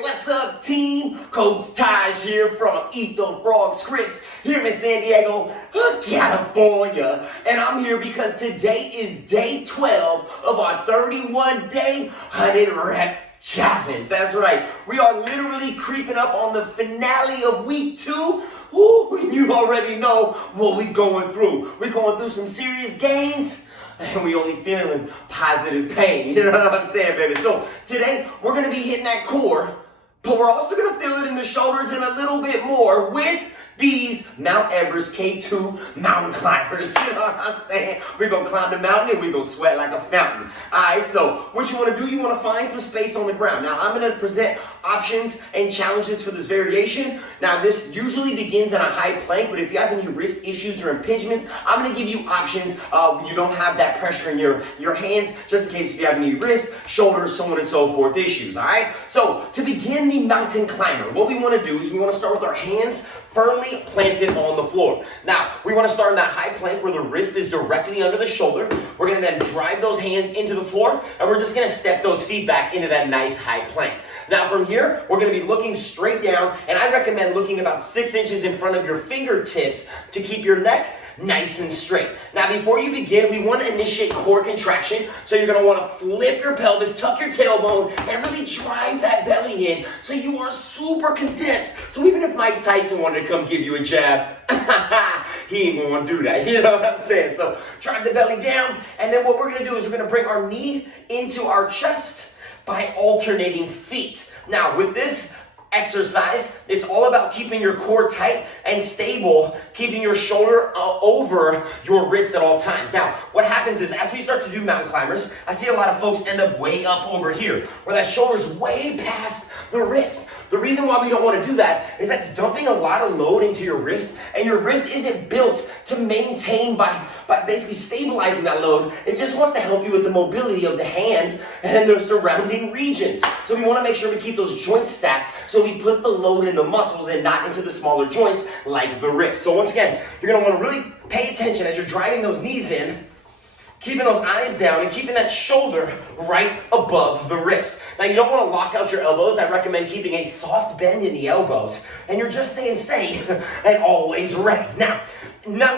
What's up, team? Coach Taj here from Frog Scripps here in San Diego, California. And I'm here because today is day 12 of our 31-day 100-rep challenge. That's right. We are literally creeping up on the finale of week 2. Ooh, you already know what we're going through. We're going through some serious gains. And we only feeling positive pain. You know what I'm saying, baby? So today, we're going to be hitting that core, but we're also going to feel it in the shoulders and a little bit more with these Mount Everest K2 mountain climbers. You know what I'm saying? We're going to climb the mountain and we're going to sweat like a fountain. All right, so what you want to do, you want to find some space on the ground. Now, I'm going to present options and challenges for this variation. Now, this usually begins in a high plank, but if you have any wrist issues or impingements, I'm going to give you options when you don't have that pressure in your hands, just in case if you have any wrist, shoulders, so on and so forth issues, all right? So, to begin the mountain climber, what we want to do is we want to start with our hands firmly planted on the floor. Now, we want to start in that high plank where the wrist is directly under the shoulder. We're going to then drive those hands into the floor, and we're just going to step those feet back into that nice high plank. Now, from here, we're going to be looking straight down, and I recommend looking about 6 inches in front of your fingertips to keep your neck nice and straight. Now, before you begin, we want to initiate core contraction. So you're going to want to flip your pelvis, tuck your tailbone, and really drive that belly in so you are super condensed. So even if Mike Tyson wanted to come give you a jab, he ain't going to do that. You know what I'm saying? So drive the belly down, and then what we're going to do is we're going to bring our knee into our chest by alternating feet. Now, with this exercise, it's all about keeping your core tight and stable, keeping your shoulder over your wrist at all times. Now, what happens is as we start to do mountain climbers, I see a lot of folks end up way up over here, where that shoulder's way past the wrist. The reason why we don't want to do that is that's dumping a lot of load into your wrist, and your wrist isn't built to maintain by basically stabilizing that load. It just wants to help you with the mobility of the hand and the surrounding regions. So we want to make sure we keep those joints stacked so we put the load in the muscles and not into the smaller joints like the wrist. So once again, you're going to want to really pay attention as you're driving those knees in, keeping those eyes down and keeping that shoulder right above the wrist. Now, you don't want to lock out your elbows. I recommend keeping a soft bend in the elbows, and you're just staying steady and always ready. Now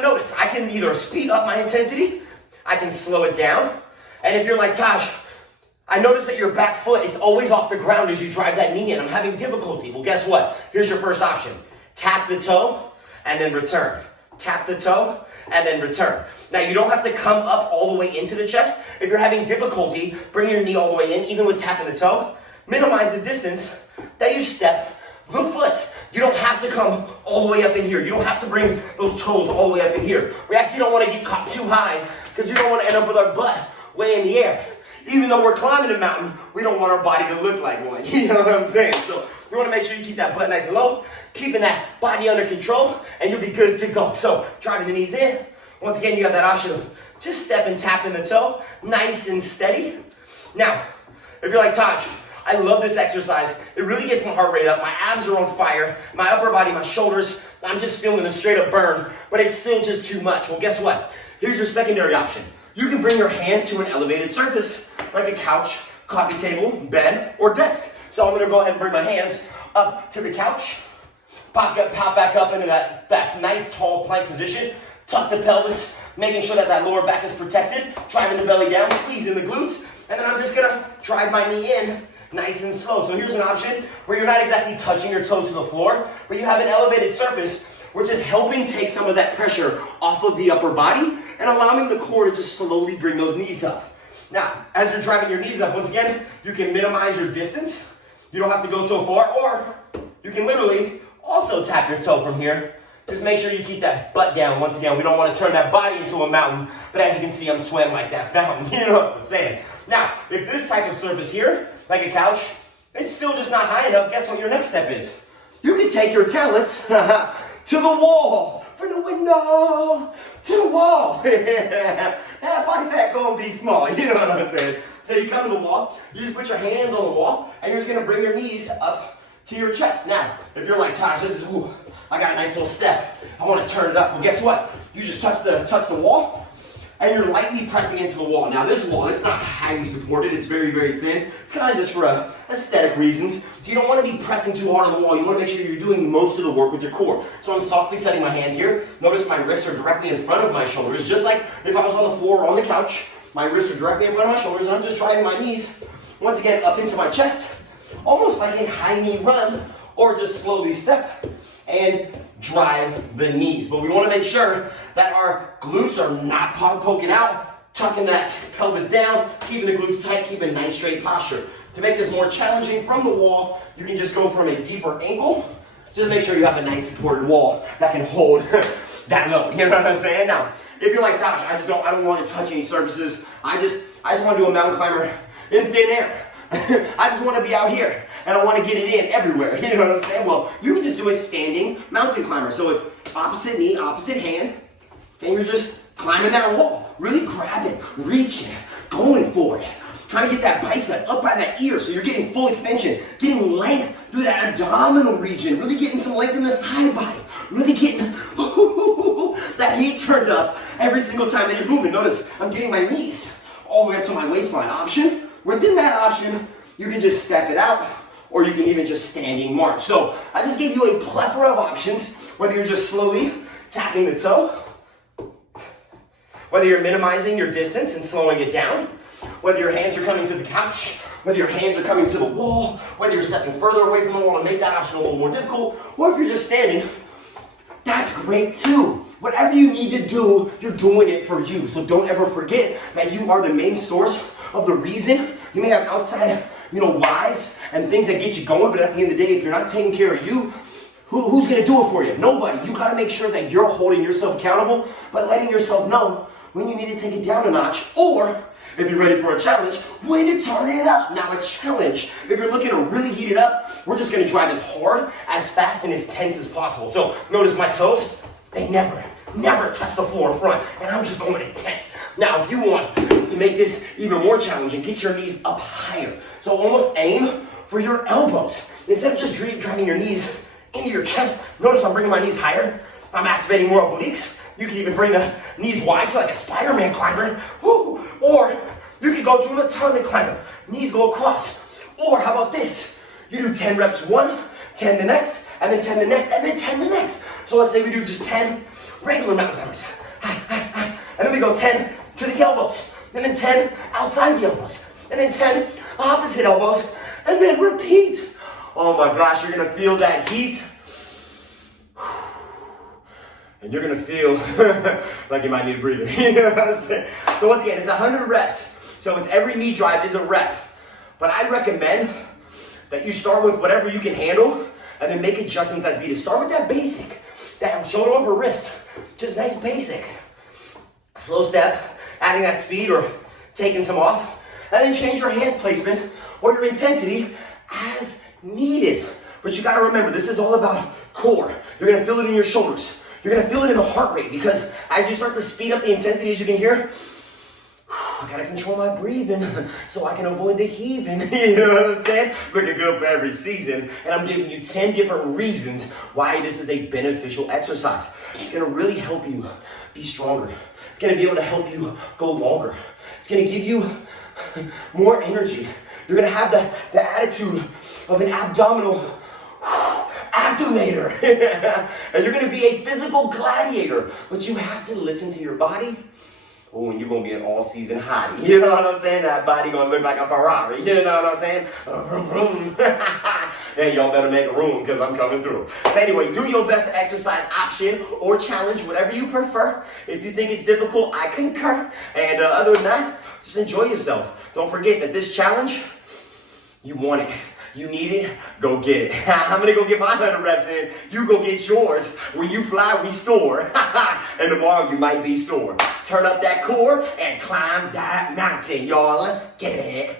notice, I can either speed up my intensity, I can slow it down, and if you're like, Taj, I notice that your back foot, it's always off the ground as you drive that knee in. I'm having difficulty. Well, guess what? Here's your first option. Tap the toe, and then return. Tap the toe, and then return. Now, you don't have to come up all the way into the chest. If you're having difficulty, bring your knee all the way in, even with tapping the toe. Minimize the distance that you step the foot. You don't have to come all the way up in here. You don't have to bring those toes all the way up in here. We actually don't want to get caught too high because we don't want to end up with our butt way in the air. Even though we're climbing a mountain, we don't want our body to look like one. You know what I'm saying? So you want to make sure you keep that butt nice and low, keeping that body under control, and you'll be good to go. So driving the knees in. Once again, you got that option of just step and tapping the toe, nice and steady. Now, if you're like, Taj, I love this exercise. It really gets my heart rate up. My abs are on fire. My upper body, my shoulders, I'm just feeling a straight up burn, but it's still just too much. Well, guess what? Here's your secondary option. You can bring your hands to an elevated surface, like a couch, coffee table, bed, or desk. So I'm gonna go ahead and bring my hands up to the couch, pop back up into that nice tall plank position, tuck the pelvis, making sure that lower back is protected, driving the belly down, squeezing the glutes, and then I'm just gonna drive my knee in nice and slow. So here's an option where you're not exactly touching your toe to the floor, but you have an elevated surface, which is helping take some of that pressure off of the upper body and allowing the core to just slowly bring those knees up. Now, as you're driving your knees up, once again, you can minimize your distance. You don't have to go so far, or you can literally also tap your toe from here. Just make sure you keep that butt down. Once again, we don't want to turn that body into a mountain, but as you can see, I'm sweating like that fountain. You know what I'm saying? Now, if this type of surface here, like a couch, it's still just not high enough, guess what your next step is? You can take your talents to the wall. From the window to the wall. That body fat gonna be small, you know what I'm saying? So you come to the wall, you just put your hands on the wall, and you're just gonna bring your knees up to your chest. Now, if you're like, Taj, I got a nice little step. I wanna turn it up. Well, guess what? You just touch the wall, and you're lightly pressing into the wall. Now this wall, it's not highly supported, it's very, very thin. It's kind of just for aesthetic reasons. So you don't want to be pressing too hard on the wall. You want to make sure you're doing most of the work with your core. So I'm softly setting my hands here. Notice my wrists are directly in front of my shoulders, just like if I was on the floor or on the couch. My wrists are directly in front of my shoulders, and I'm just driving my knees, once again, up into my chest, almost like a high knee run, or just slowly step and drive the knees. But we want to make sure that our glutes are not poking out, tucking that pelvis down, keeping the glutes tight, keeping a nice straight posture. To make this more challenging from the wall, you can just go from a deeper ankle. Just make sure you have a nice supported wall that can hold that load. You know what I'm saying? Now, if you're like, Taj, I don't want to touch any surfaces. I just want to do a mountain climber in thin air. I just want to be out here and I want to get it in everywhere. You know what I'm saying? Well, you can just do a standing mountain climber. So it's opposite knee, opposite hand, and you're just climbing that wall, really grabbing, reaching, going for it. Trying to get that bicep up by that ear so you're getting full extension, getting length through that abdominal region, really getting some length in the side body, really getting that heat turned up every single time that you're moving. Notice I'm getting my knees all the way up to my waistline option. Within that option, you can just step it out, or you can even just standing march. So I just gave you a plethora of options, whether you're just slowly tapping the toe, whether you're minimizing your distance and slowing it down, whether your hands are coming to the couch, whether your hands are coming to the wall, whether you're stepping further away from the wall to make that option a little more difficult, or if you're just standing, that's great too. Whatever you need to do, you're doing it for you. So don't ever forget that you are the main source of the reason. You may have outside, whys and things that get you going, but at the end of the day, if you're not taking care of you, who's gonna do it for you? Nobody. You gotta make sure that you're holding yourself accountable, but letting yourself know when you need to take it down a notch, or if you're ready for a challenge, when to turn it up. Now a challenge, if you're looking to really heat it up, we're just gonna drive as hard, as fast, and as tense as possible. So notice my toes, they never touch the floor in front, and I'm just going intense. Now if you want to make this even more challenging, get your knees up higher. So almost aim for your elbows. Instead of just driving your knees into your chest, notice I'm bringing my knees higher. I'm activating more obliques. You can even bring the knees wide, so like a Spider-Man climber. Woo! Or you can go to an atomic climber. Knees go across. Or how about this? You do 10 reps one, 10 the next, and then 10 the next, and then 10 the next. So let's say we do just 10 regular mountain climbers. And then we go 10 to the elbows, and then 10 outside the elbows, and then 10 opposite elbows, and then repeat. Oh my gosh, you're gonna feel that heat. And you're gonna feel like you might need a breather. You know what I'm saying? So once again, it's 100 reps. So it's every knee drive is a rep. But I recommend that you start with whatever you can handle and then make adjustments as needed. Start with that basic, that shoulder over wrist, just nice basic. Slow step, adding that speed or taking some off, and then change your hands placement or your intensity as needed. But you gotta remember, this is all about core. You're gonna feel it in your shoulders. You're gonna feel it in the heart rate, because as you start to speed up the intensity, as you can hear, I gotta control my breathing so I can avoid the heaving. You know what I'm saying? Looking good for every season. And I'm giving you 10 different reasons why this is a beneficial exercise. It's gonna really help you be stronger. It's gonna be able to help you go longer. It's gonna give you more energy. You're gonna have the attitude of an abdominal activator. And you're gonna be a physical gladiator. But you have to listen to your body. Oh, and you're gonna be an all-season hottie. You know what I'm saying? That body gonna look like a Ferrari. You know what I'm saying? Vroom, vroom. Hey, y'all better make room, because I'm coming through. So anyway, do your best exercise option or challenge, whatever you prefer. If you think it's difficult, I concur. And other than that, just enjoy yourself. Don't forget that this challenge, you want it. You need it, go get it. I'm gonna go get my 100 reps in. You go get yours. When you fly, we soar. And tomorrow you might be sore. Turn up that core and climb that mountain, y'all. Let's get it.